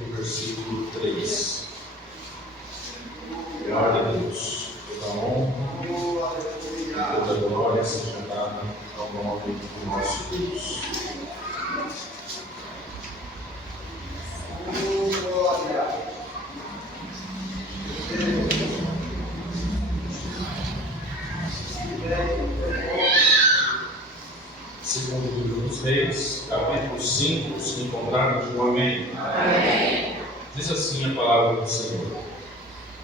no versículo 3. Glória a Deus, toda honra e toda glória seja dada ao nome do nosso Deus. Segundo o livro dos Reis, capítulo 5, se encontrarmos no Amém. Amém. Diz assim a palavra do Senhor: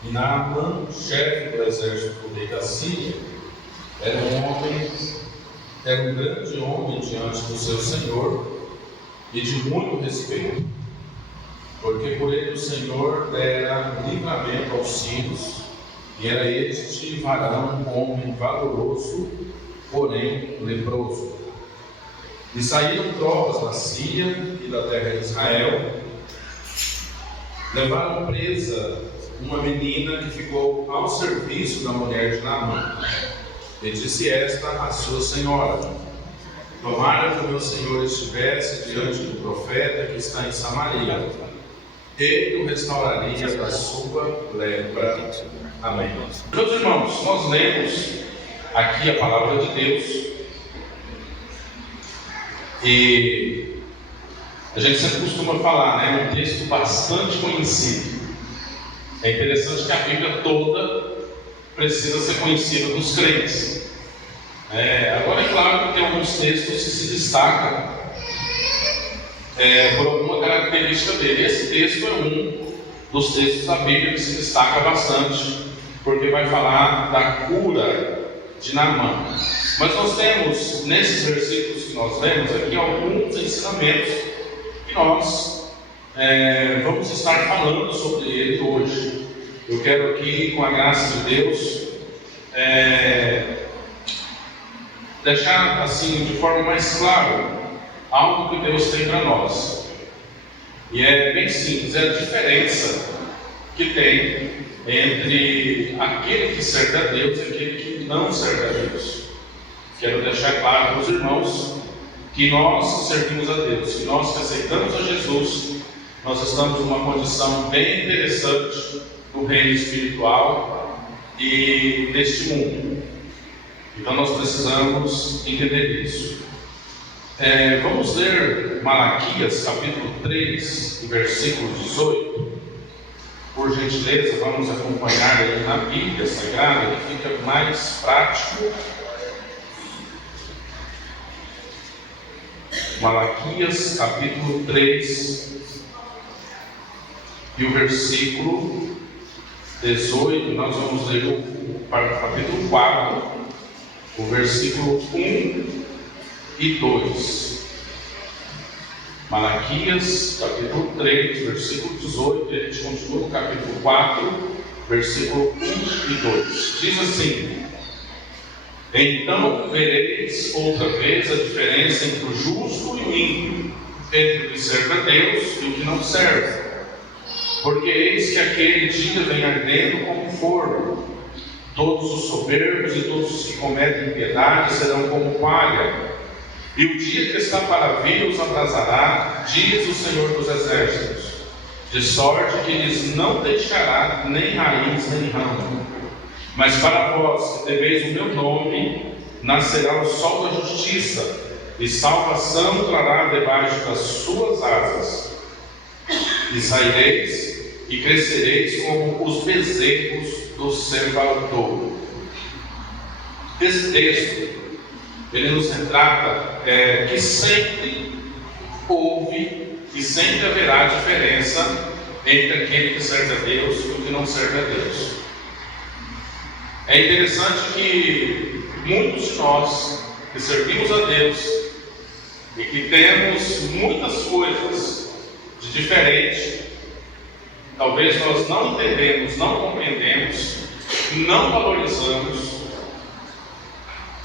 E Naamã, chefe do exército do rei da Síria, era um grande homem diante do seu Senhor e de muito respeito, porque por ele o Senhor dera livramento aos sírios, e era este varão um homem valoroso, porém leproso. E saíram tropas da Síria e da terra de Israel, levaram presa uma menina que ficou ao serviço da mulher de Naamã. E disse esta à sua senhora: Tomara que o meu senhor estivesse diante do profeta que está em Samaria, ele o restauraria da sua lepra. Amém. Meus irmãos, nós lemos aqui a palavra de Deus e a gente sempre costuma falar, né? Um texto bastante conhecido. É interessante que a Bíblia toda precisa ser conhecida dos crentes. Agora é claro que tem alguns textos que se destacam por alguma característica dele. Esse texto é um dos textos da Bíblia que se destaca bastante, porque vai falar da cura de Naamã. Mas nós temos, nesses versículos que nós lemos aqui, alguns ensinamentos que nós vamos estar falando sobre ele hoje. Eu quero aqui, com a graça de Deus, deixar assim de forma mais clara algo que Deus tem para nós. E é bem simples, é a diferença que tem entre aquele que serve a Deus e aquele que não serve a Deus. Quero deixar claro para os irmãos que nós que servimos a Deus, que nós que aceitamos a Jesus, nós estamos numa condição bem interessante no reino espiritual e neste mundo. Então nós precisamos entender isso. Vamos ler Malaquias capítulo 3, versículo 18. Por gentileza, vamos acompanhar aí na Bíblia Sagrada, que fica mais prático. Malaquias capítulo 3 e o versículo 18, nós vamos ler o capítulo 4, o versículo 1 e 2. Malaquias capítulo 3, versículo 18, e a gente continua no capítulo 4, versículo 1 e 2. Diz assim: Então vereis outra vez a diferença entre o justo e o ímpio, entre o que serve a Deus e o que não serve. Porque eis que aquele dia vem ardendo como forno. Todos os soberbos e todos os que cometem impiedade serão como palha. E o dia que está para vir os abrasará, diz o Senhor dos Exércitos, de sorte que lhes não deixará nem raiz nem ramo. Mas para vós que temeis o meu nome, nascerá o sol da justiça, e salvação trará debaixo das suas asas. E saireis e crescereis como os bezerros do cevalouro. Esse texto, ele nos retrata que sempre houve e sempre haverá diferença entre aquele que serve a Deus e o que não serve a Deus. É interessante que muitos de nós que servimos a Deus e que temos muitas coisas de diferente, talvez nós não entendemos, não compreendemos, não valorizamos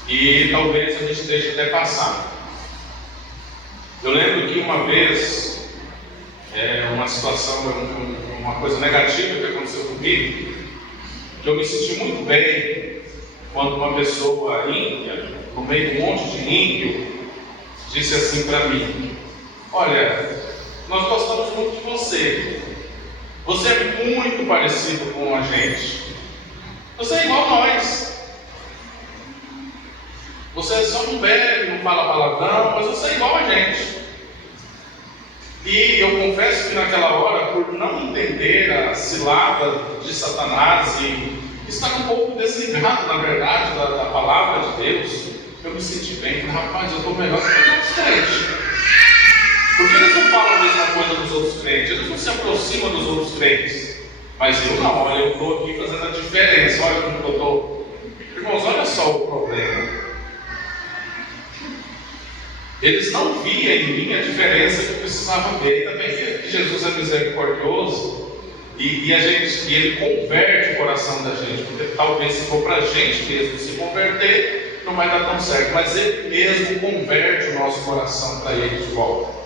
e talvez a gente deixe até passar. Eu lembro que uma vez, uma situação, uma coisa negativa que aconteceu comigo, que eu me senti muito bem quando uma pessoa ímpia, no meio de um monte de ímpio, disse assim para mim: olha, nós gostamos muito de você. você. Você é muito parecido com a gente. Você é igual a nós. Você só não bebe, não fala palavrão, mas você é igual a gente. E eu confesso que naquela hora, por não entender a cilada de Satanás e estar um pouco desligado, na verdade, da palavra de Deus, eu me senti bem. Falei, rapaz, eu estou melhor que os outros crentes. Porque eles não falam a mesma coisa dos outros crentes, eles não se aproximam dos outros crentes. Mas eu não, olha, eu estou aqui fazendo a diferença, olha como eu estou. Irmãos, olha só o problema. Eles não viam em mim a diferença que eu precisava ver. Ainda bem que Jesus é misericordioso e ele converte o coração da gente, porque talvez se for para a gente mesmo se converter, não vai dar tão certo, mas Ele mesmo converte o nosso coração para Ele de volta.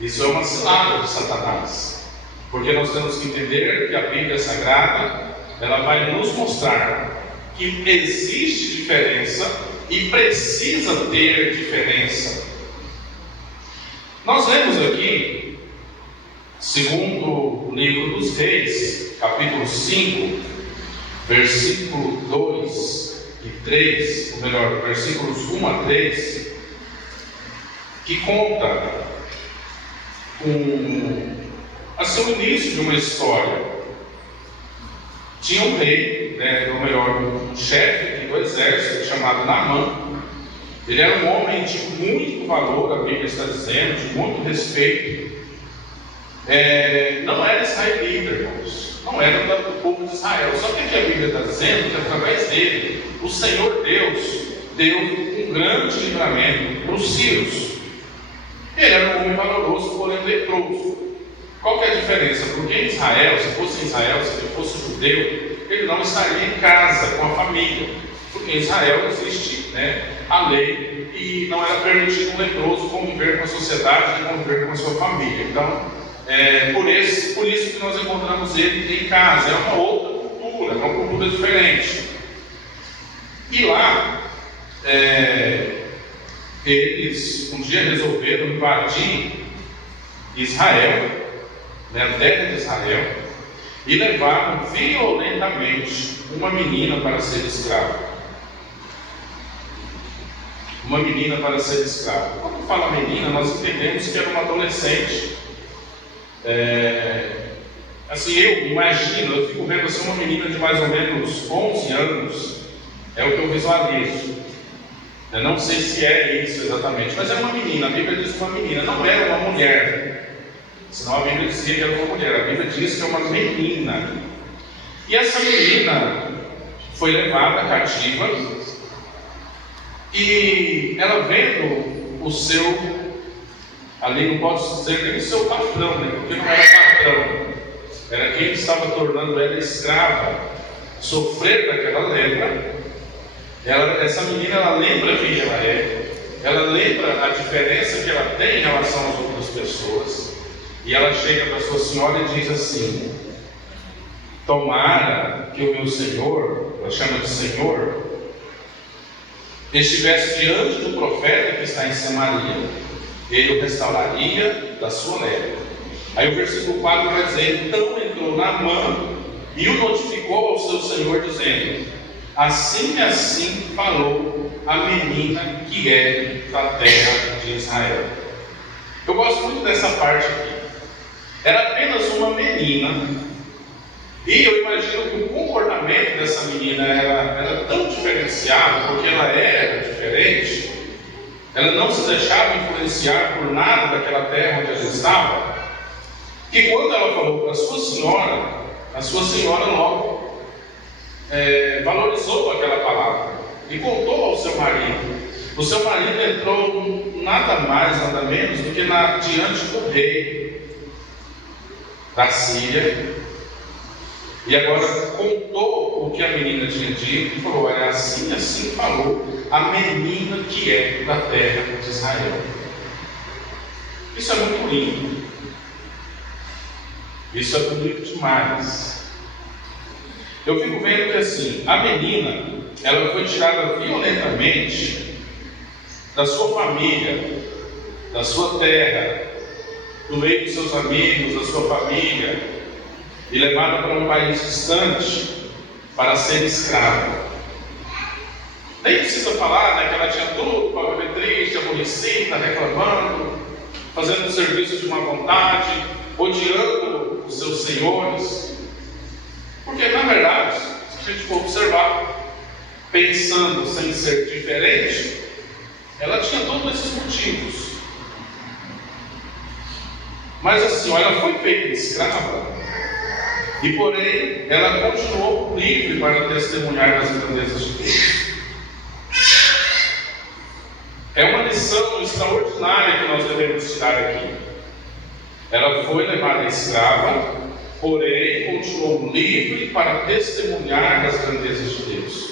Isso é uma cilada de Satanás, porque nós temos que entender que a Bíblia Sagrada, ela vai nos mostrar que existe diferença e precisa ter diferença. Nós lemos aqui, segundo o livro dos Reis, capítulo 5, versículo 2 e 3, ou melhor, versículos 1 a 3, que conta o início de uma história. Tinha um rei, ou melhor, um chefe do exército chamado Naamã. Ele era um homem de muito valor, a Bíblia está dizendo, de muito respeito. Não era israelita, irmãos, não era do povo de Israel. Só que aqui a Bíblia está dizendo que através dele, o Senhor Deus deu um grande livramento para os sírios. Ele era um homem valoroso, porém leproso. Qual que é a diferença? Porque em Israel, se fosse Israel, se ele fosse judeu, ele não estaria em casa com a família. Porque em Israel existe a lei e não era permitido um leproso conviver com a sociedade e conviver com a sua família. Então, por isso que nós encontramos ele em casa. É uma outra cultura, é uma cultura diferente. E lá, eles um dia resolveram invadir Israel, a terra de Israel, e levaram violentamente uma menina para ser escrava. Uma menina para ser escrava. Quando fala menina, nós entendemos que era uma adolescente. Eu imagino, eu fico vendo assim, uma menina de mais ou menos 11 anos, é o que eu visualizo. Eu não sei se é isso exatamente, mas é uma menina. A Bíblia diz uma menina, não era uma mulher. Senão a Bíblia dizia que era uma mulher. A Bíblia diz que é uma menina. E essa menina foi levada cativa. E ela vendo o seu, ali não posso dizer nem o seu patrão, porque não era patrão, era quem estava tornando ela escrava, sofrer daquela lepra. Essa menina, ela lembra quem ela é, ela lembra a diferença que ela tem em relação às outras pessoas. E ela chega para sua senhora e diz assim: tomara que o meu Senhor, ela chama de Senhor, estivesse diante do profeta que está em Samaria, ele o restauraria da sua lepra. Aí o versículo 4 vai dizer: então entrou Naamã e o notificou ao seu senhor, dizendo: assim falou a menina que é da terra de Israel. Eu gosto muito dessa parte aqui. Era apenas uma menina, e eu imagino que o comportamento dessa menina era tão diferenciado, porque ela era diferente, ela não se deixava influenciar por nada daquela terra onde ela estava, que quando ela falou para a sua senhora logo valorizou aquela palavra e contou ao seu marido. O seu marido entrou nada mais, nada menos do que diante do rei da Síria, e agora contou o que a menina tinha dito e falou: olha, assim falou a menina que é da terra de Israel. Isso é muito lindo, isso é bonito demais. Eu fico vendo que assim, a menina, ela foi tirada violentamente da sua família, da sua terra, no meio dos seus amigos, da sua família, e levada para um país distante para ser escrava. Nem precisa falar, né, que ela tinha tudo para viver triste, aborrecida, reclamando, fazendo serviço de má vontade, odiando os seus senhores. Porque, na verdade, se a gente for observar, pensando sem ser diferente, ela tinha todos esses motivos. Mas assim, ela foi feita escrava, e porém, ela continuou livre para testemunhar das grandezas de Deus. É uma lição extraordinária que nós devemos tirar aqui. Ela foi levada escrava, porém continuou livre para testemunhar das grandezas de Deus.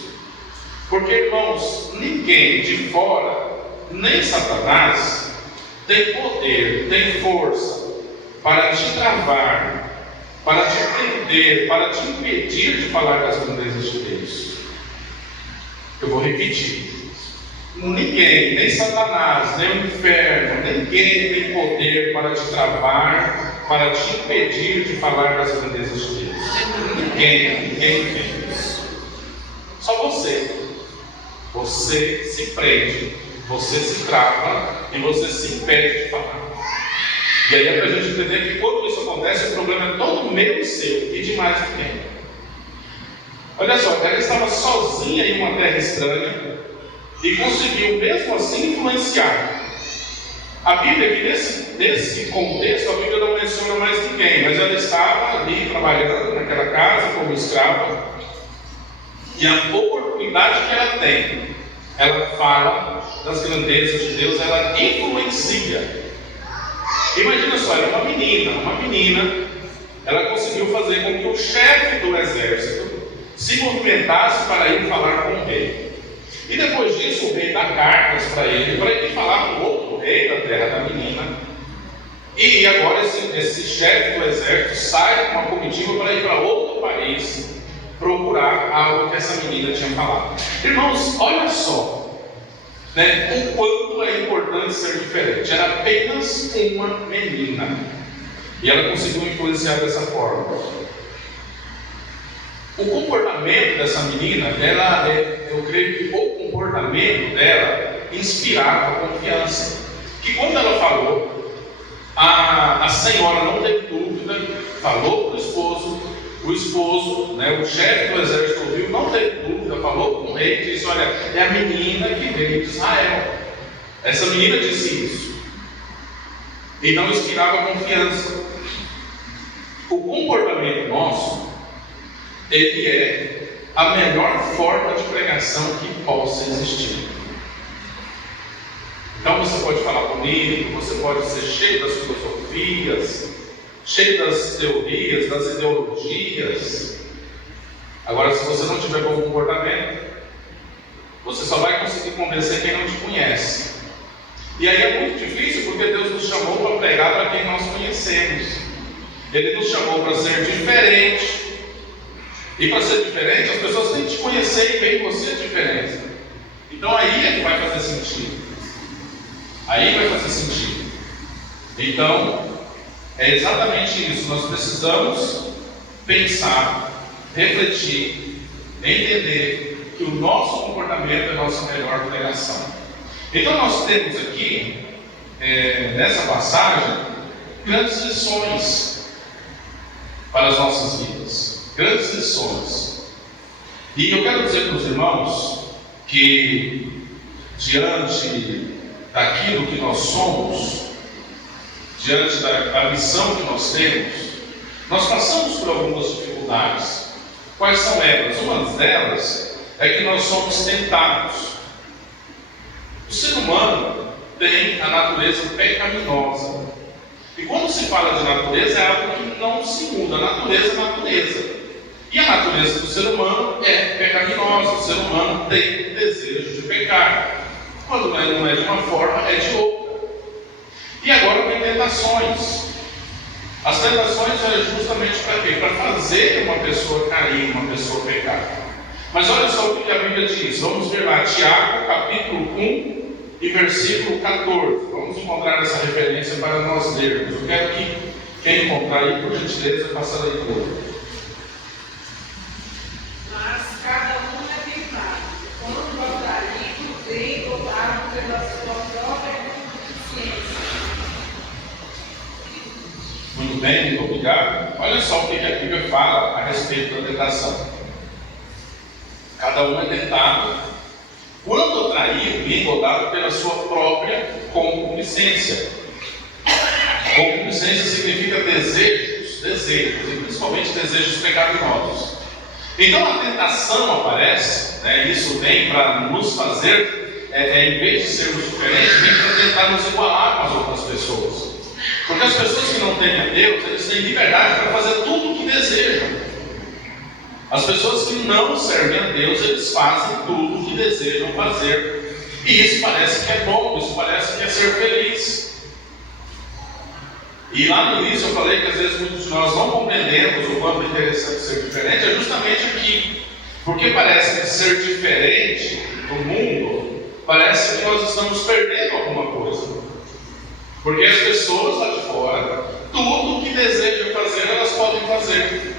Porque, irmãos, ninguém de fora, nem Satanás, tem poder, tem força para te travar, para te prender, para te impedir de falar das grandezas de Deus. Eu vou repetir. Ninguém, nem Satanás, nem o inferno, ninguém tem poder para te travar, para te impedir de falar das grandezas de Deus. Ninguém tem isso. Só você. Você se prende, você se trava e você se impede de falar. E aí é para a gente entender que quando isso acontece, o problema é todo meu e seu, e de mais ninguém. Olha só, ela estava sozinha em uma terra estranha e conseguiu mesmo assim influenciar. A Bíblia, que nesse contexto, a Bíblia não menciona mais ninguém, mas ela estava ali trabalhando naquela casa como escrava, e a oportunidade que ela tem, ela fala das grandezas de Deus, ela influencia. Imagina só, era uma menina, ela conseguiu fazer com que o chefe do exército se movimentasse para ir falar com o rei. E depois disso, o rei dá cartas para ele falar com outro rei da terra da menina. E agora esse chefe do exército sai com uma comitiva para ir para outro país procurar algo que essa menina tinha falado. Irmãos, olha só, né, o quanto é importante ser diferente. Era apenas uma menina e ela conseguiu influenciar dessa forma. O comportamento dessa menina, eu creio que o comportamento dela inspirava confiança. Que quando ela falou, a senhora não teve dúvida, falou para o esposo, né, o chefe do exército ouviu, não teve dúvida, falou com o rei e disse: olha, é a menina que veio de Israel. Essa menina disse isso. Então inspirava confiança. O comportamento nosso, ele é a melhor forma de pregação que possa existir. Então você pode falar bonito, você pode ser cheio das filosofias, cheio das teorias, das ideologias. Agora, se você não tiver bom comportamento, você só vai conseguir convencer quem não te conhece. E aí é muito difícil, porque Deus nos chamou para pregar para quem nós conhecemos. Ele nos chamou para ser diferente. E para ser diferente, as pessoas têm que te conhecer e ver em você a diferença. Então aí é que vai fazer sentido. Aí vai fazer sentido. Então, é exatamente isso. Nós precisamos pensar, refletir, entender que o nosso comportamento é a nossa melhor pregação. Então nós temos aqui, nessa passagem, grandes lições para as nossas vidas. Grandes lições. E eu quero dizer para os irmãos que, diante daquilo que nós somos, diante da missão que nós temos, nós passamos por algumas dificuldades. Quais são elas? Uma delas é que nós somos tentados. O ser humano tem a natureza pecaminosa. E quando se fala de natureza, é algo que não se muda. A natureza é natureza. E a natureza do ser humano é pecaminosa. O ser humano tem desejo de pecar. Quando não é de uma forma, é de outra. E agora vem tentações. As tentações é justamente para quê? Para fazer uma pessoa cair, uma pessoa pecar. Mas olha só o que a Bíblia diz. Vamos ver lá, Tiago, capítulo 1, e versículo 14. Vamos encontrar essa referência para nós lermos. Eu quero que quem encontrar aí, por gentileza, faça a leitura. Mas cada um é tentado, quando voltarido, bem dotado pela sua própria consciência. Muito bem, muito obrigado. Olha só o que a Bíblia fala a respeito da tentação. Cada um é tentado quando atraído e engodado pela sua própria concupiscência. Concupiscência significa desejos, e principalmente desejos pecaminosos. Então a tentação aparece, isso vem para nos fazer, em vez de sermos diferentes, vem para tentar nos igualar com as outras pessoas. Porque as pessoas que não têm a Deus, eles têm liberdade para fazer tudo o que desejam. As pessoas que não servem a Deus, eles fazem tudo o que desejam fazer. E isso parece que é bom, isso parece que é ser feliz. E lá no início eu falei que às vezes muitos de nós não compreendemos o quanto é interessante ser diferente, é justamente aqui. Porque parece que ser diferente do mundo, parece que nós estamos perdendo alguma coisa. Porque as pessoas lá de fora, tudo o que desejam fazer, elas podem fazer.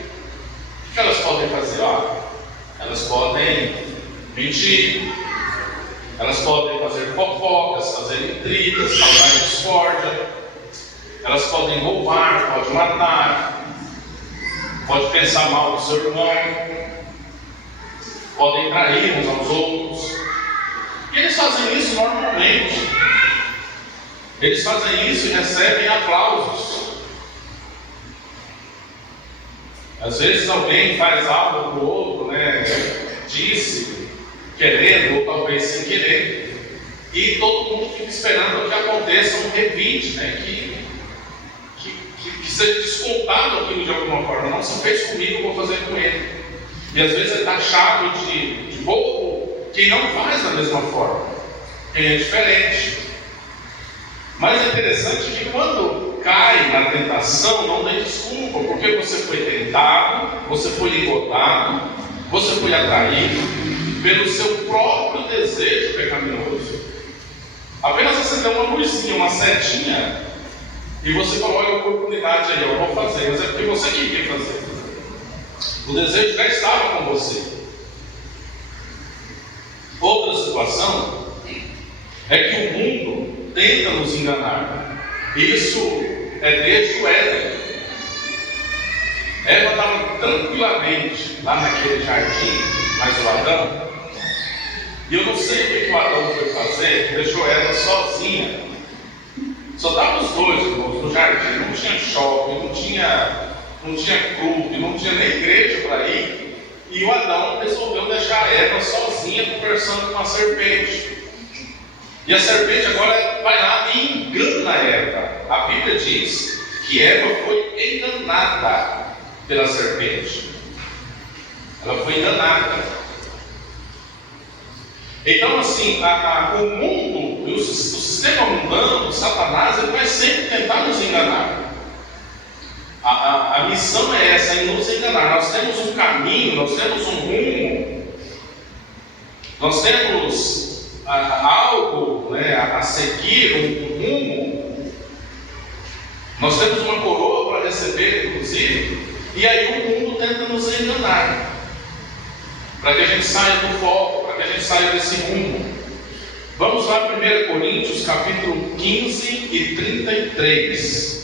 O que elas podem fazer? Elas podem mentir, elas podem fazer fofocas, fazer intrigas, causar discórdia, elas podem roubar, podem matar, podem pensar mal do seu irmão, podem trair uns aos outros. E eles fazem isso normalmente. Eles fazem isso e recebem aplausos. Às vezes alguém faz algo para o outro, disse, querendo ou talvez sem querer, e todo mundo fica esperando que aconteça um revide, que seja descontado aquilo de alguma forma. Não se fez comigo, eu vou fazer com ele. E às vezes é taxado de bobo quem não faz da mesma forma, quem é diferente. Mas é interessante que quando cai na tentação, não tem desculpa, porque você foi tentado, você foi engodado, você foi atraído pelo seu próprio desejo pecaminoso. Apenas você deu uma luzinha, uma setinha, e você falou: olha a oportunidade aí, eu vou fazer, mas é porque você queria fazer. O desejo já estava com você. Outra situação é que o mundo tenta nos enganar. Isso é desde o Éden. Eva estava tranquilamente lá naquele jardim, mas o Adão, e eu não sei o que o Adão foi fazer, que deixou Eva sozinha. Só estavam os dois, irmãos, no jardim. Não tinha shopping, não tinha clube, não tinha nem igreja para ir. E o Adão resolveu deixar Eva sozinha conversando com a serpente. E a serpente agora vai lá e engana Eva. A Bíblia diz que Eva foi enganada pela serpente. Ela foi enganada. Então, assim, o mundo, o sistema mundano, Satanás, ele vai sempre tentar nos enganar. A missão é essa, é nos enganar. Nós temos um caminho, nós temos um rumo, nós temos algo a seguir, um rumo. Nós temos uma coroa para receber, inclusive, e aí o mundo tenta nos enganar, para que a gente saia do foco, para que a gente saia desse rumo. Vamos lá, 1 Coríntios, capítulo 15 e 33.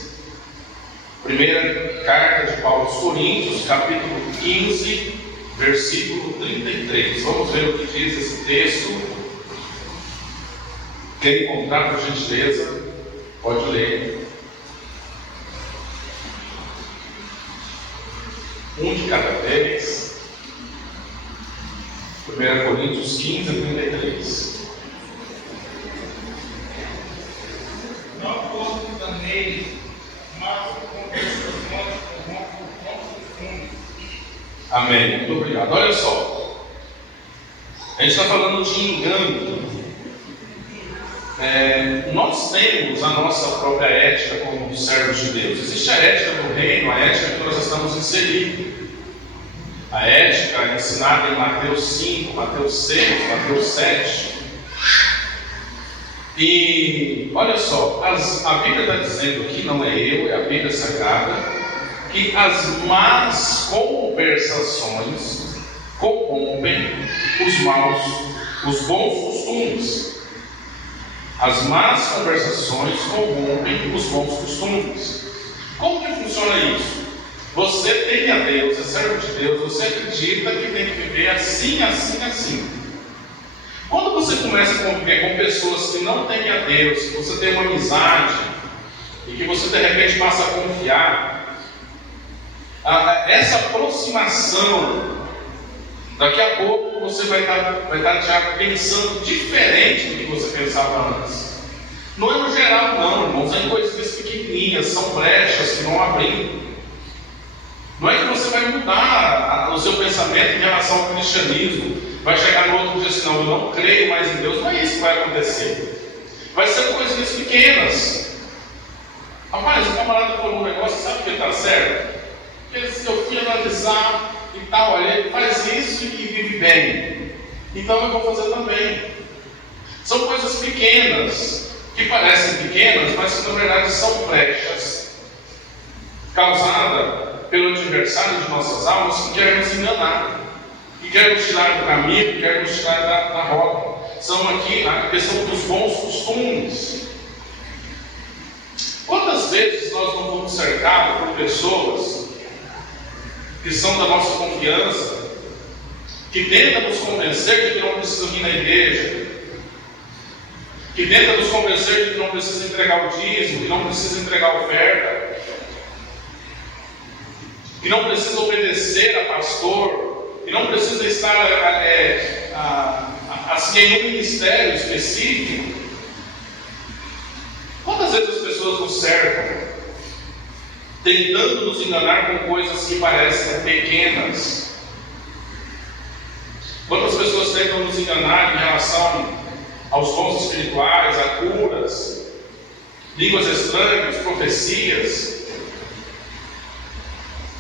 Primeira carta de Paulo aos Coríntios, capítulo 15, versículo 33. Vamos ver o que diz esse texto. Quem encontrar, por gentileza, pode ler. Um de cada vez. 1 Coríntios 15, 33. Não fosse daneis, mas com persuasões com fundos. Amém. Muito obrigado. Olha só. A gente está falando de engano. Nós temos a nossa própria ética como servos de Deus. Existe a ética do reino, a ética que nós estamos inseridos. A ética ensinada em Mateus 5, Mateus 6, Mateus 7. E olha só, a Bíblia está dizendo aqui, não é eu, é a Bíblia Sagrada, que as más conversações corrompem os bons costumes. As más conversações corrompem os bons costumes. Como que funciona isso? Você tem a Deus, é servo de Deus, você acredita que tem que viver assim, assim, assim. Quando você começa a conviver com pessoas que não têm a Deus, que você tem uma amizade, e que você de repente passa a confiar, essa aproximação, daqui a pouco você vai estar já pensando diferente do que você pensava antes. Não é no geral não, irmãos, é em coisinhas pequenininhas, são brechas que vão abrindo. Não é que você vai mudar o seu pensamento em relação ao cristianismo, vai chegar no outro dia assim, não, eu não creio mais em Deus, não é isso que vai acontecer. Vai ser coisinhas pequenas. Rapaz, o camarada falou um negócio, sabe que está certo? Porque eu fui analisar e tal, olha, ele faz isso e vive bem, então eu vou fazer também. São coisas pequenas, que parecem pequenas, mas que na verdade são brechas causadas pelo adversário de nossas almas, que quer nos enganar, que quer nos tirar do caminho, que quer nos tirar da rota. São aqui a questão dos bons costumes. Quantas vezes nós não fomos cercados por pessoas que são da nossa confiança, que tentam nos convencer de que não precisa vir na igreja, que tentam nos convencer de que não precisa entregar o dízimo, que não precisa entregar a oferta, que não precisa obedecer a pastor, que não precisa estar assim em um ministério específico. Quantas vezes as pessoas nos cercam, tentando nos enganar com coisas que parecem pequenas? Quantas pessoas tentam nos enganar em relação aos dons espirituais, a curas, línguas estranhas, profecias?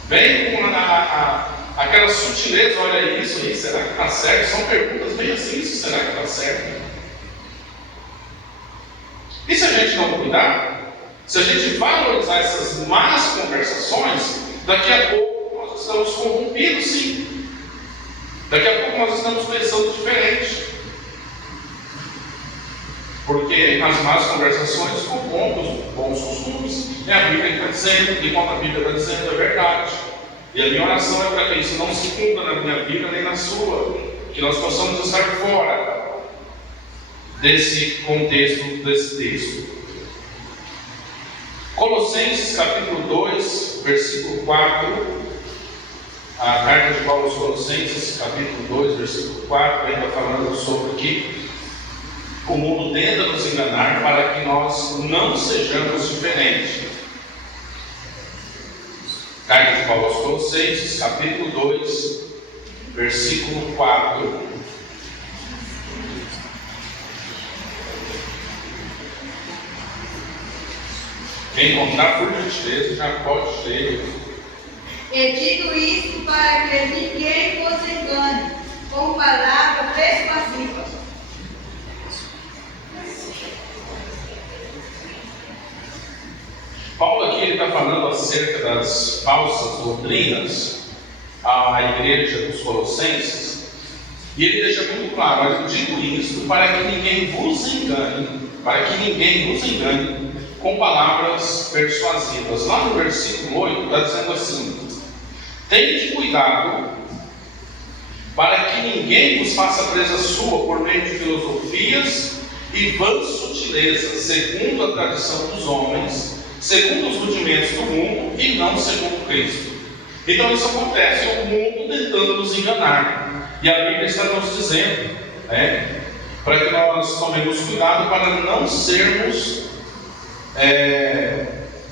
Vem com aquela sutileza, olha isso aí, será que está certo? São perguntas bem assim, isso será que está certo? E se a gente não cuidar, se a gente valorizar essas más conversações, daqui a pouco nós estamos corrompidos, sim. Daqui a pouco nós estamos pensando diferente. Porque as más conversações corrompem os bons costumes. É a Bíblia que está dizendo, e quando a Bíblia está dizendo é verdade. E a minha oração é para que isso não se cumpra na minha vida nem na sua, que nós possamos estar fora desse contexto, desse texto. Colossenses capítulo 2, versículo 4, a carta de Paulo aos Colossenses, capítulo 2, versículo 4, ainda falando sobre que o mundo tenta nos enganar para que nós não sejamos diferentes. Carta de Paulo aos Colossenses, capítulo 2, versículo 4. Quem encontrar por gentileza já pode ler. E digo isso para que ninguém vos engane com palavra persuasiva. Paulo aqui ele está falando acerca das falsas doutrinas à igreja dos Colossenses, e ele deixa muito claro: olha, eu digo isso para que ninguém vos engane, com palavras persuasivas. Lá no versículo 8 está dizendo assim: tende cuidado para que ninguém vos faça presa sua por meio de filosofias e vãs sutilezas, segundo a tradição dos homens, segundo os rudimentos do mundo e não segundo Cristo. Então isso acontece, o mundo tentando nos enganar, e a Bíblia está nos dizendo, para que nós tomemos cuidado para não sermos,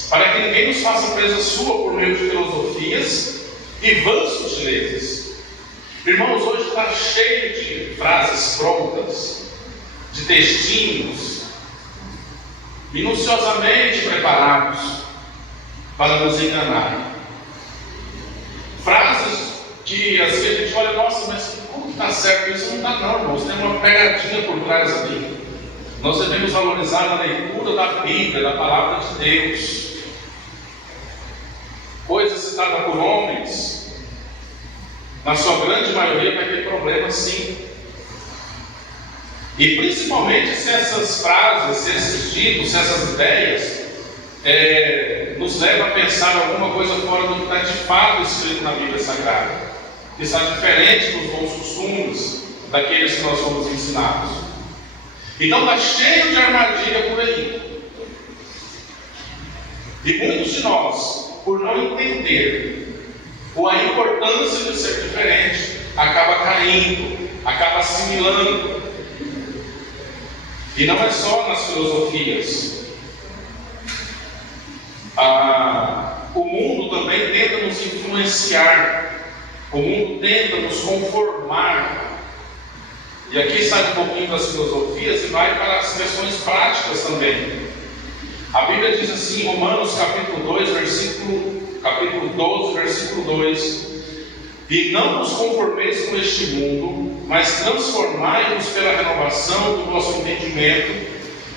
para que ninguém nos faça presa sua por meio de filosofias e vãs sutilezas. Irmãos, hoje está cheio de frases prontas, de textinhos minuciosamente preparados para nos enganar. Frases que às vezes a gente olha, nossa, mas como está certo? Isso não está não, irmãos, tem uma pegadinha por trás ali. Nós devemos valorizar a leitura da Bíblia, da palavra de Deus. Coisa citada por homens, na sua grande maioria vai ter problema sim. E principalmente se essas frases, se esses ditos, se essas ideias nos levam a pensar alguma coisa fora do que está de fato escrito na Bíblia Sagrada, que está diferente dos bons costumes daqueles que nós fomos ensinados. Então está cheio de armadilha por aí. E muitos de nós, por não entender a importância de ser diferente, acaba caindo, acaba assimilando. E não é só nas filosofias. O mundo também tenta nos influenciar. O mundo tenta nos conformar. E aqui sai um pouquinho das filosofias e vai para as questões práticas também. A Bíblia diz assim, em Romanos capítulo 12, versículo 2: E não vos conformeis com este mundo, mas transformai-vos pela renovação do vosso entendimento,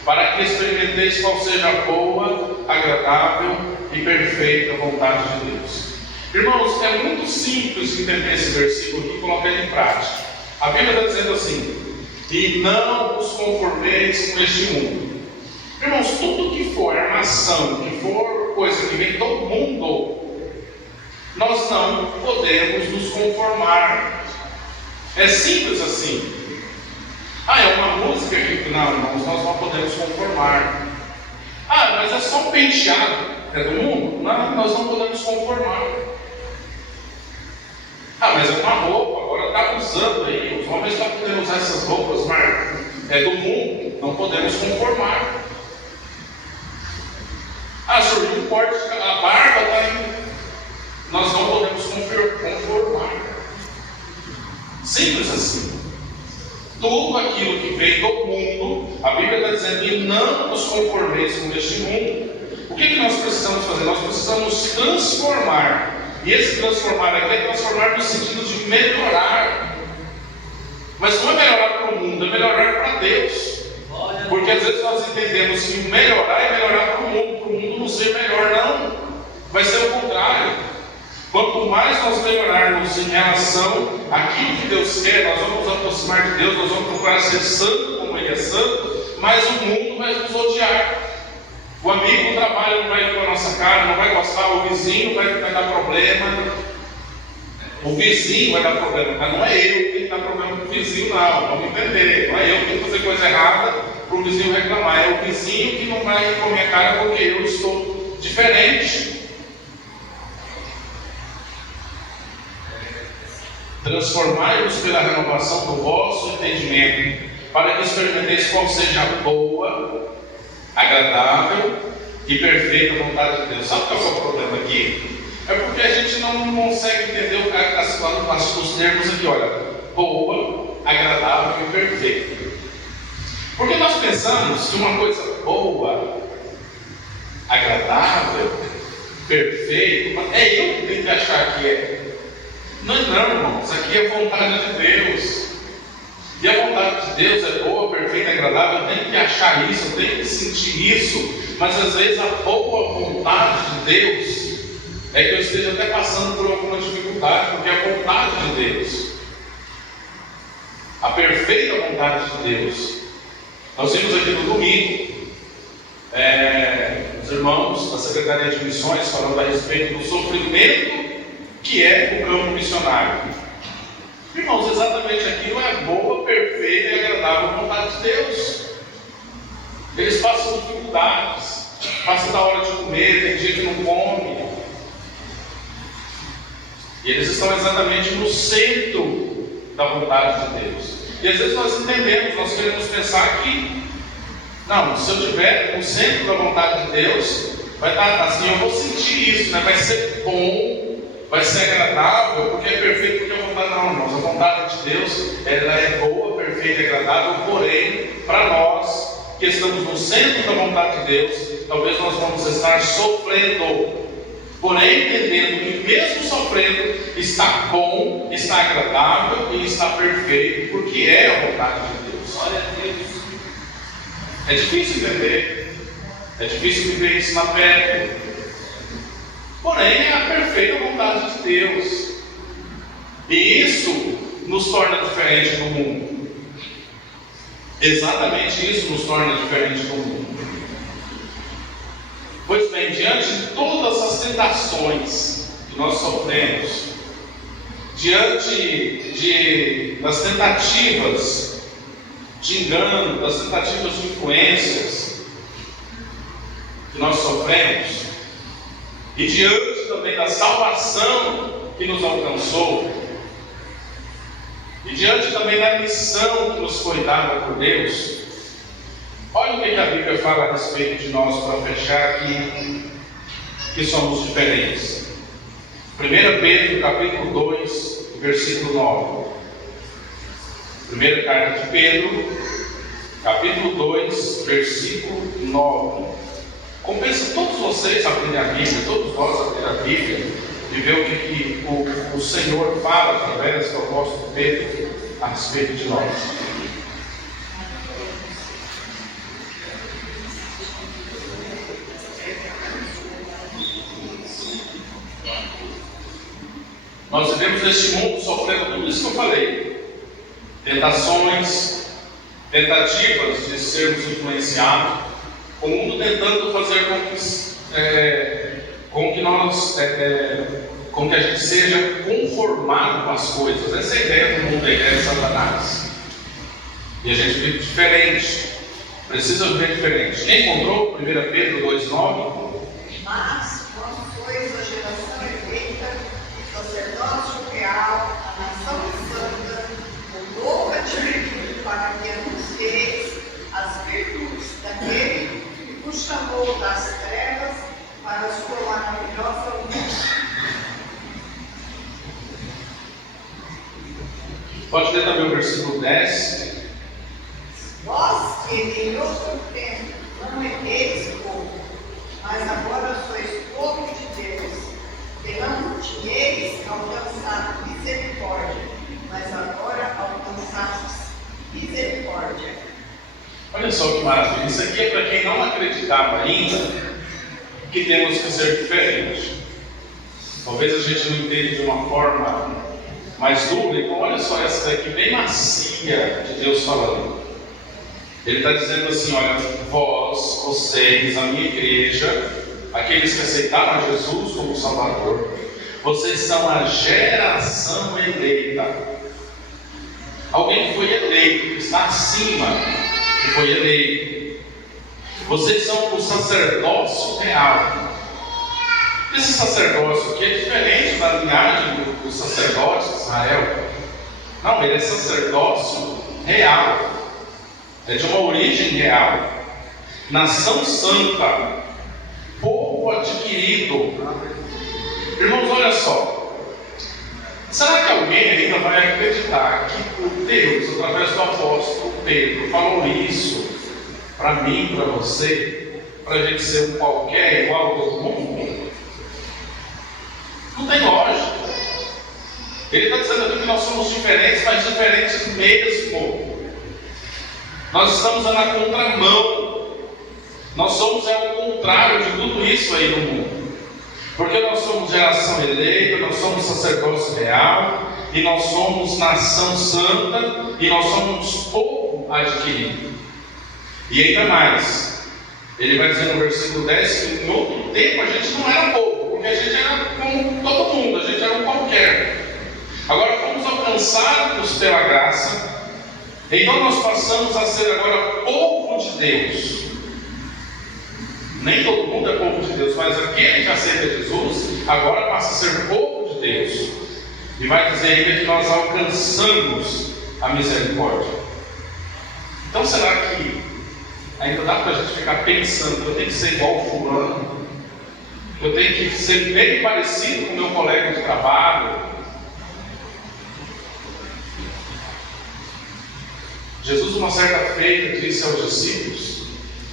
para que experimenteis qual seja a boa, agradável e perfeita vontade de Deus. Irmãos, é muito simples entender esse versículo aqui e colocar ele em prática. A Bíblia está dizendo assim: e não vos conformeis com este mundo. Irmãos, tudo que for armação, que for coisa que vem do mundo, nós não podemos nos conformar. É simples assim. É uma música que não, irmãos, nós não podemos conformar. Mas é só um penteado, é do mundo? Não, nós não podemos conformar. Mas é uma roupa, agora está usando aí, os homens estão podendo usar essas roupas, mas é do mundo, não podemos conformar. Surgiu um corte, a barba está aí, nós não podemos conformar. Simples assim. Tudo aquilo que vem do mundo, a Bíblia está dizendo, e não nos conformeis com este mundo. O que nós precisamos fazer? Nós precisamos transformar. E esse transformar aqui é transformar no sentido de melhorar. Mas não é melhorar para o mundo, é melhorar para Deus. Porque às vezes nós entendemos que melhorar é melhorar para o mundo não ser melhor, não. Vai ser o contrário. Quanto mais nós melhorarmos em relação àquilo que Deus quer, nós vamos nos aproximar de Deus, nós vamos procurar ser santo como Ele é santo, mas o mundo vai nos odiar. O amigo do trabalho não vai ir com a nossa cara, não vai gostar, o vizinho vai dar problema. O vizinho vai dar problema, mas não é eu que tenho que dar problema para o vizinho, não. Vamos entender. Não é eu que tenho que fazer coisa errada para o vizinho reclamar. É o vizinho que não vai com a minha cara porque eu estou diferente. Transformai-vos pela renovação do vosso entendimento, para que experimenteis qual seja a boa, agradável e perfeita vontade de Deus. Sabe qual é o problema aqui? É porque a gente não consegue entender os termos aqui, olha, boa, agradável e perfeita. Porque nós pensamos que uma coisa boa, agradável, perfeita, é eu que tenho que achar que é. Não, irmãos, aqui é a vontade de Deus. E a vontade de Deus é boa, perfeita, agradável. Eu tenho que achar isso, eu tenho que sentir isso. Mas às vezes a boa vontade de Deus é que eu esteja até passando por alguma dificuldade, porque é a vontade de Deus, a perfeita vontade de Deus. Nós vimos aqui no domingo os irmãos da Secretaria de Missões falando a respeito do sofrimento que é o campo missionário. Irmãos, exatamente aquilo é a boa, perfeita e agradável vontade de Deus. Eles passam dificuldades, passam da hora de comer, tem dia que não come. E eles estão exatamente no centro da vontade de Deus. E às vezes nós entendemos, nós queremos pensar que, não, se eu estiver no centro da vontade de Deus, vai estar assim, eu vou sentir isso, né? Vai ser bom, vai ser agradável, porque é perfeito, porque a vontade não, irmãos. A vontade de Deus, ela é boa, perfeita e agradável, porém, para nós que estamos no centro da vontade de Deus, talvez nós vamos estar sofrendo. Porém, entendendo que mesmo sofrendo, está bom, está agradável e está perfeito, porque é a vontade de Deus. Glória a Deus. É difícil entender, é difícil viver isso na pele. Porém, é a perfeita vontade de Deus. E isso nos torna diferente do mundo. Exatamente isso nos torna diferente do mundo. Pois bem, diante de todas as tentações que nós sofremos, diante das tentativas de engano, das tentativas de influências que nós sofremos, e diante também da salvação que nos alcançou, e diante também da missão que nos foi dada por Deus, olha o que a Bíblia fala a respeito de nós, para fechar aqui, que somos diferentes. 1 Pedro, capítulo 2, versículo 9. Primeira carta de Pedro, capítulo 2, versículo 9. Compensa todos vocês abrirem a Bíblia, todos nós abrirem a Bíblia, e ver o que o Senhor fala através do apóstolo Pedro a respeito de nós. Nós vivemos neste mundo sofrendo tudo isso que eu falei: tentações, tentativas de sermos influenciados, o mundo tentando fazer com que a gente seja conformado com as coisas. Essa é a ideia do mundo, a ideia de Satanás. E a gente vive diferente, precisa viver diferente. Quem encontrou 1 Pedro 2,9? Mas, quando sois a geração eleita, sacerdócio real, a nação santa, o povo adquirido, para que anuncieis as virtudes daquele que vos chamou das trevas para a sua maravilhosa luz. Pode ler também o versículo 10. Vós que em outro tempo não ereis povo, mas agora sois povo de Deus, que não tinhais alcançado misericórdia, mas agora alcançastes misericórdia. Olha só que maravilha. Isso aqui é para quem não acreditava ainda que temos que ser diferentes. Talvez a gente não entenda de uma forma mais dura. Então olha só essa daqui bem macia de Deus falando. Ele está dizendo assim: olha, vocês, a minha igreja, aqueles que aceitaram Jesus como Salvador, vocês são a geração eleita. Alguém que foi eleito, que está acima, que foi eleito. Vocês são o sacerdócio real. Esse sacerdócio aqui é diferente da linhagem dos sacerdotes de Israel. Não, ele é sacerdócio real. É de uma origem real. Nação santa, povo adquirido. Irmãos, olha só. Será que alguém ainda vai acreditar que o Deus, através do apóstolo Pedro, falou isso para mim, para você, para a gente ser um qualquer igual a todo mundo? Não tem lógica. Ele está dizendo aqui que nós somos diferentes, mas diferentes mesmo. Nós estamos na contramão. Nós somos ao contrário de tudo isso aí no mundo. Porque nós somos geração eleita, nós somos sacerdócio real, e nós somos nação santa, e nós somos povo adquirido. E ainda mais, ele vai dizer no versículo 10 que em outro tempo a gente não era povo, porque a gente era como todo mundo, a gente era um qualquer. Agora fomos alcançados pela graça, então nós passamos a ser agora povo de Deus. Nem todo mundo é povo de Deus, mas aquele que aceita Jesus agora passa a ser povo de Deus. E vai dizer ainda que nós alcançamos a misericórdia. Então será que ainda dá para a gente ficar pensando: eu tenho que ser igual ao fulano, eu tenho que ser bem parecido com o meu colega de trabalho? Jesus, uma certa feita, disse aos discípulos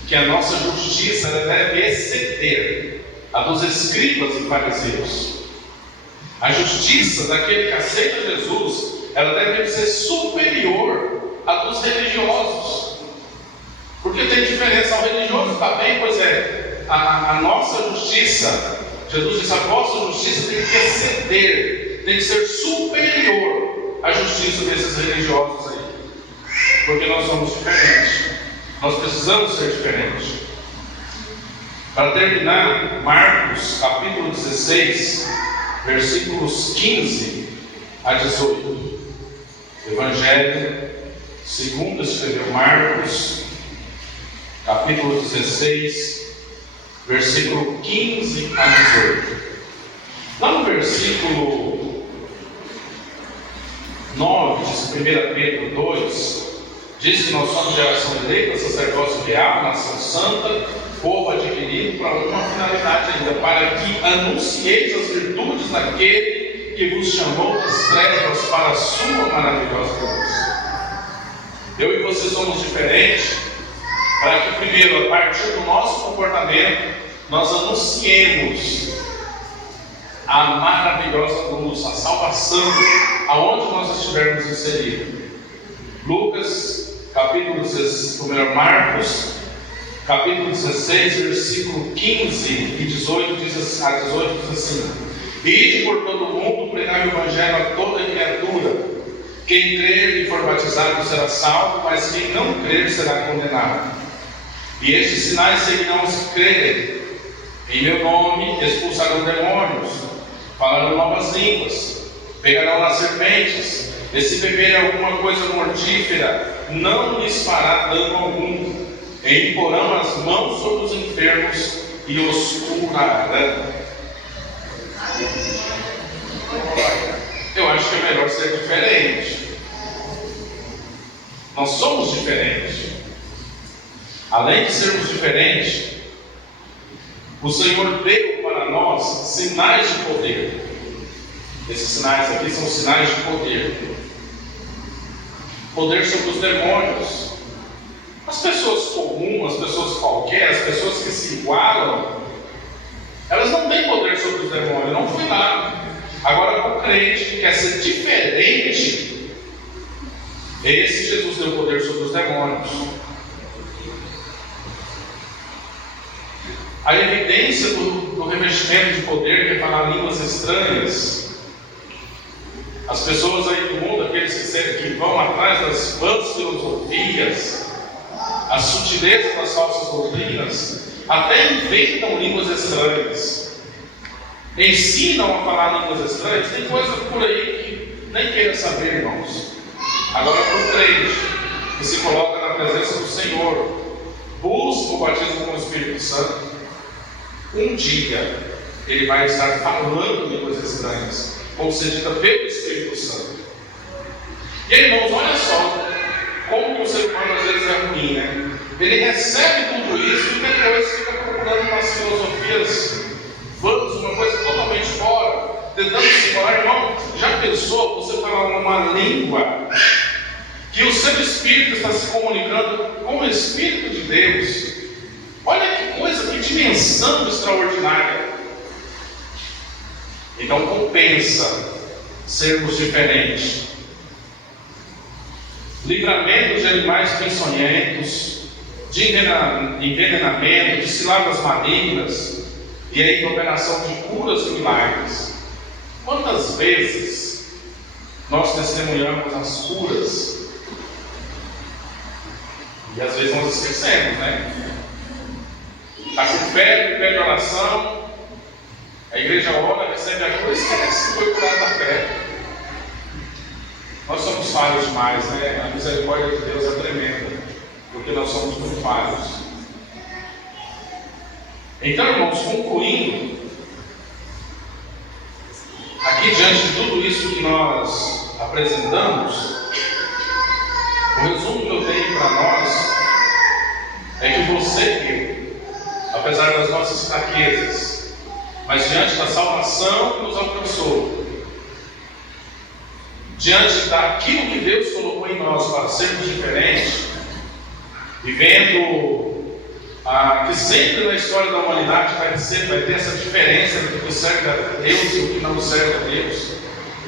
que a nossa justiça deve exceder a dos escribas e fariseus. A justiça daquele que aceita Jesus, ela deve ser superior à dos religiosos. Porque tem diferença. Ao religioso está bem, pois é, a nossa justiça, Jesus disse, a vossa justiça tem que exceder, tem que ser superior à justiça desses religiosos aí. Porque nós somos diferentes. Nós precisamos ser diferentes. Para terminar, Marcos capítulo 16, versículos 15 a 18. Evangelho segundo escreveu Marcos, capítulo 16, versículo 15 a 18. Lá no versículo 9, diz 1 Pedro 2, diz que nós somos geração eleita, sacerdócio real, nação santa, povo adquirido para uma finalidade ainda, para que anuncieis as virtudes daquele que vos chamou das trevas para a sua maravilhosa luz. Eu e você somos diferentes, para que primeiro, a partir do nosso comportamento, nós anunciemos a maravilhosa luz, a salvação, aonde nós estivermos inseridos. Lucas, capítulo 16, ou melhor, Marcos, capítulo 16, versículo 15 e 18 diz assim: Ide por todo o mundo, pregai o evangelho a toda criatura. Quem crer e for batizado será salvo, mas quem não crer será condenado. E estes sinais seguirão os que crerem. Em meu nome expulsarão demônios, falarão novas línguas, pegarão nas serpentes, e se beberem alguma coisa mortífera, não lhes fará dano algum, e imporão as mãos sobre os enfermos e os curarão. Eu acho que é melhor ser diferente. Nós somos diferentes. Além de sermos diferentes, o Senhor deu para nós sinais de poder. Esses sinais aqui são sinais de poder. Poder sobre os demônios. As pessoas comuns, as pessoas qualquer, as pessoas que se igualam, elas não têm poder sobre os demônios, não foi lá. Agora, o crente que quer ser diferente, esse Jesus deu poder sobre os demônios. A evidência do revestimento de poder, que é falar línguas estranhas. As pessoas aí do mundo, aqueles que vão atrás das vãs filosofias, as sutilezas das falsas doutrinas, até inventam línguas estranhas, ensinam a falar línguas estranhas. Tem coisa por aí que nem queira saber, irmãos. Agora, para o crente que se coloca na presença do Senhor, busca o batismo com o Espírito Santo, um dia ele vai estar falando línguas estranhas, concedida pelo Espírito Santo. E aí, irmãos, olha só como que o ser humano às vezes é ruim, né? Ele recebe tudo isso e depois fica procurando umas filosofias vãs, uma coisa totalmente fora, tentando se falar. Irmão, já pensou você falar uma língua que o seu espírito está se comunicando com o Espírito de Deus? Olha que coisa, que dimensão extraordinária. Então compensa sermos diferentes. Livramento de animais peçonhentos, de envenenamento, de ciladas malignas, e ainda operação de curas e milagres. Quantas vezes nós testemunhamos as curas e às vezes nós esquecemos, né? Está com febre, pede oração, a igreja ora, recebe a cura e esquece que foi curado da febre. Nós somos falhos demais, né? A misericórdia de Deus é tremenda, porque nós somos muito falhos. Então, irmãos, concluindo, aqui diante de tudo isso que nós apresentamos, o resumo que eu tenho para nós é que você e eu, apesar das nossas fraquezas, mas diante da salvação que nos alcançou, diante daquilo que Deus colocou em nós para sermos diferentes, vivendo que sempre na história da humanidade vai ter essa diferença entre o que serve a Deus e o que não serve a Deus,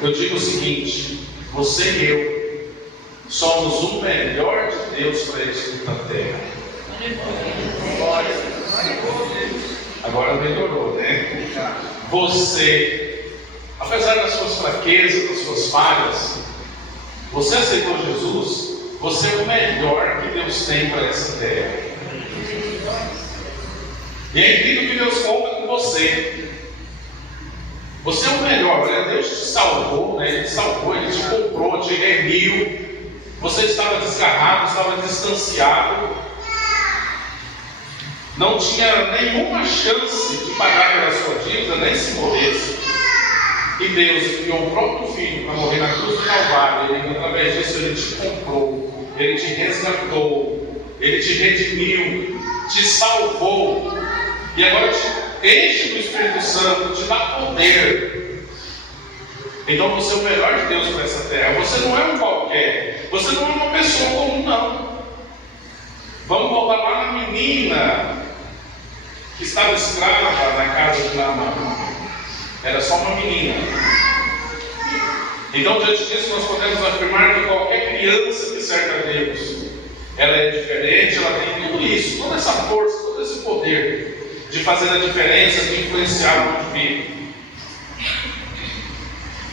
eu digo o seguinte: você e eu somos o melhor de Deus para este planeta Terra. Agora melhorou, né? Você, apesar das suas fraquezas, das suas falhas, você aceitou Jesus, você é o melhor que Deus tem para essa terra. E é incrível que Deus conta com você. Você é o melhor. Olha, Deus te salvou, né? Ele te salvou, Ele te comprou, te remiu. Você estava desgarrado, estava distanciado, não tinha nenhuma chance de pagar pela sua dívida, nem se morresse. E Deus enviou o próprio Filho para morrer na cruz do Calvário. Ele, através disso, Ele te comprou, Ele te resgatou, Ele te redimiu, te salvou. E agora te enche do Espírito Santo, te dá poder. Então você é o melhor de Deus para essa terra. Você não é um qualquer. Você não é uma pessoa comum, não. Vamos voltar lá na menina que estava escrava na casa de Naamã. Era só uma menina. Então, diante disso, nós podemos afirmar que qualquer criança que serve a Deus, ela é diferente, ela tem tudo isso, toda essa força, todo esse poder de fazer a diferença, de influenciar onde vive.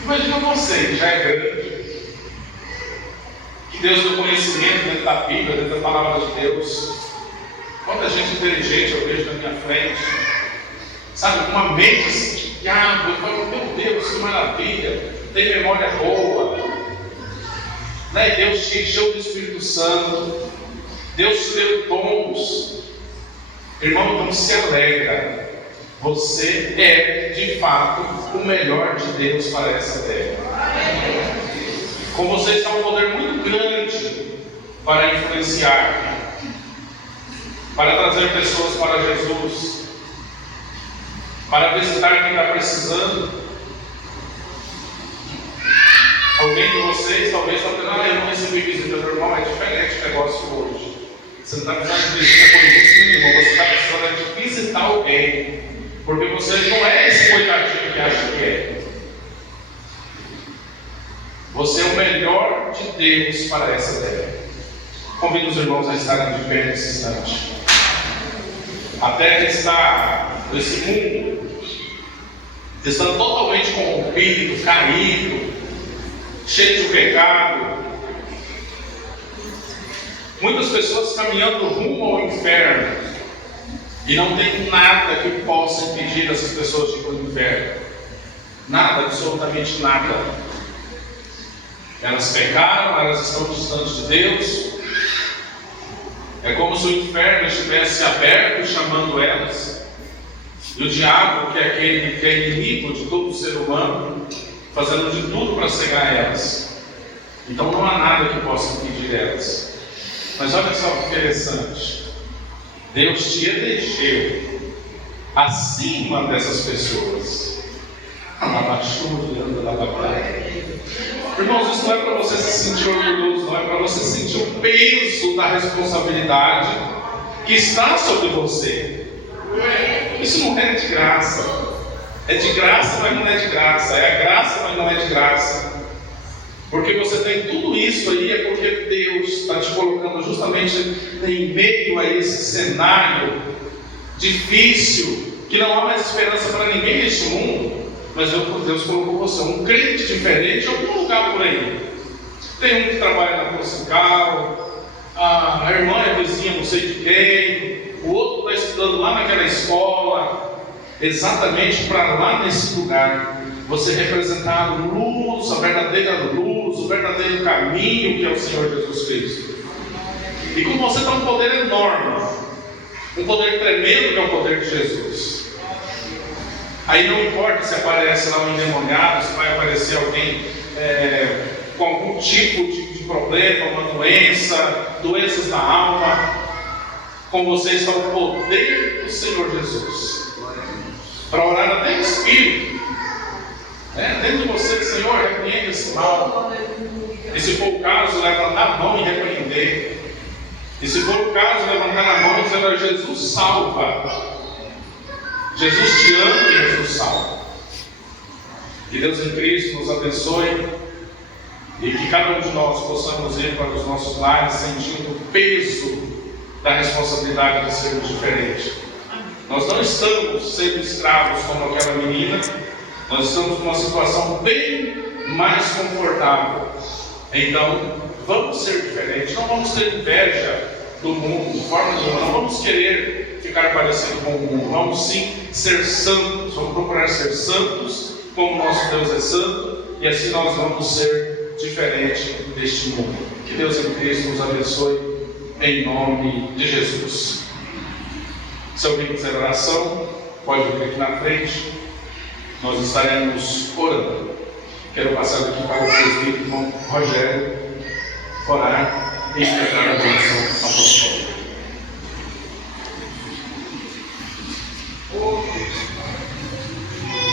Imagina você, que já é grande, que Deus deu conhecimento dentro da Bíblia, dentro da palavra de Deus. Quanta gente inteligente eu vejo na minha frente, sabe, uma mente assim de diabo. Eu falo, meu Deus, que maravilha, tem memória boa, né? Deus te encheu do Espírito Santo, Deus te deu dons. Irmão, não se alegra. Você é, de fato, o melhor de Deus para essa terra. Com você está um poder muito grande para influenciar, para trazer pessoas para Jesus, para visitar quem está precisando. Alguém de vocês talvez está dizendo, eu não recebi visita do irmão, é diferente o negócio hoje. Você não está precisando de visita política nenhuma, você está precisando de visitar alguém. Porque você não é esse coitadinho que acha que é. Você é o melhor de Deus para essa terra. Convido os irmãos a estarem de pé nesse instante. A terra está, esse mundo, estando totalmente corrompido, caído, cheio de pecado. Muitas pessoas caminhando rumo ao inferno. E não tem nada que possa impedir essas pessoas de ir para o inferno. Nada, absolutamente nada. Elas pecaram, elas estão distantes de Deus. É como se o inferno estivesse aberto, chamando elas. E o diabo, que é aquele que é inimigo de todo ser humano, fazendo de tudo para cegar elas. Então não há nada que possa impedir elas. Mas olha só que interessante. Deus te elegeu acima dessas pessoas. Irmãos, isso não é para você se sentir orgulhoso, não é para você sentir o peso da responsabilidade que está sobre você. Isso não é de graça. É de graça, mas não é de graça. É a graça, mas não é de graça. Porque você tem tudo isso aí, é porque Deus está te colocando justamente em meio a esse cenário difícil, que não há mais esperança para ninguém neste mundo. Mas Deus colocou você, um crente diferente, em algum lugar por aí. Tem um que trabalha na Porcical, a irmã é vizinha não sei de quem, o outro está estudando lá naquela escola, exatamente para lá nesse lugar. Você representar a luz, a verdadeira luz, o verdadeiro caminho que é o Senhor Jesus Cristo. E com você está um poder enorme, um poder tremendo que é o poder de Jesus. Aí não importa se aparece lá um endemoniado, se vai aparecer alguém com algum tipo de problema, uma doença, doenças da alma. Com você está o poder do Senhor Jesus. Para orar até em espírito. Dentro de você, Senhor, repreende esse mal. E se for o caso, levantar a mão e repreender. E se for o caso, levantar a mão e dizer: Jesus salva. Jesus te ama e Jesus salva. Que Deus em Cristo nos abençoe e que cada um de nós possamos ir para os nossos lares sentindo o peso da responsabilidade de sermos diferentes. Nós não estamos sendo escravos como aquela menina, nós estamos numa situação bem mais confortável. Então, vamos ser diferentes, não vamos ter inveja do mundo, de forma nenhuma, não vamos querer ficar parecido com o mundo, vamos sim ser santos, vamos procurar ser santos, como nosso Deus é santo, e assim nós vamos ser diferentes deste mundo. Que Deus em Cristo nos abençoe, em nome de Jesus. Se alguém quiser oração, pode vir aqui na frente, nós estaremos orando. Quero passar aqui para o presbítero irmão Rogério orar e entregar a bênção apostólica.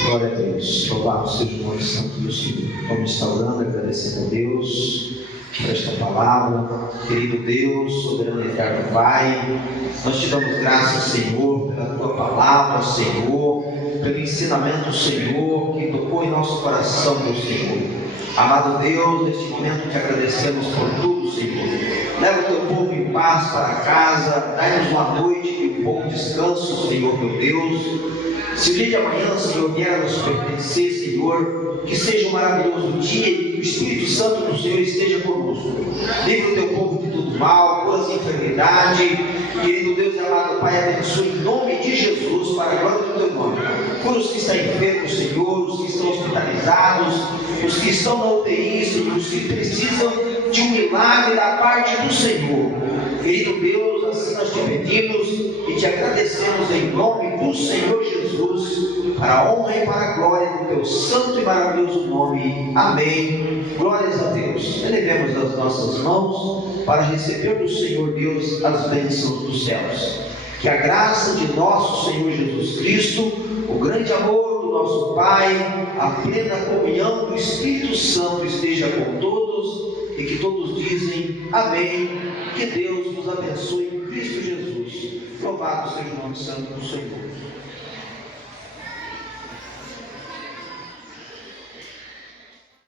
Glória a Deus, louvado seja o nome santo do Senhor. Vamos estar orando, agradecendo a Deus por esta palavra. Querido Deus, soberano e eterno Pai, nós te damos graças, Senhor, pela tua palavra, Senhor, pelo ensinamento, Senhor, que tocou em nosso coração, meu Senhor. Amado Deus, neste momento te agradecemos por tudo, Senhor. Leva o teu povo em paz para casa, dai-nos uma noite e um bom descanso, Senhor, meu Deus. Se o dia de amanhã, Senhor, vier a nos pertencer, Senhor, que seja um maravilhoso dia e que o Espírito Santo do Senhor esteja conosco. Livra o teu povo de todo mal, cura as enfermidades. Querido Deus e amado Pai, abençoe em nome de Jesus, para a glória do teu nome. Cura os que estão enfermos, Senhor, os que estão hospitalizados, os que estão na UTI, Senhor, os que precisam de um milagre da parte do Senhor. Querido Deus, assim nós te pedimos e te agradecemos em nome do Senhor Jesus, para a honra e para a glória do teu santo e maravilhoso nome. Amém. Glórias a Deus. Elevemos as nossas mãos para receber do Senhor Deus as bênçãos dos céus. Que a graça de nosso Senhor Jesus Cristo, o grande amor do nosso Pai, a plena comunhão do Espírito Santo esteja com todos e que todos dizem amém. Que Deus nos abençoe em Cristo Jesus. Louvado seja o nome santo do Senhor.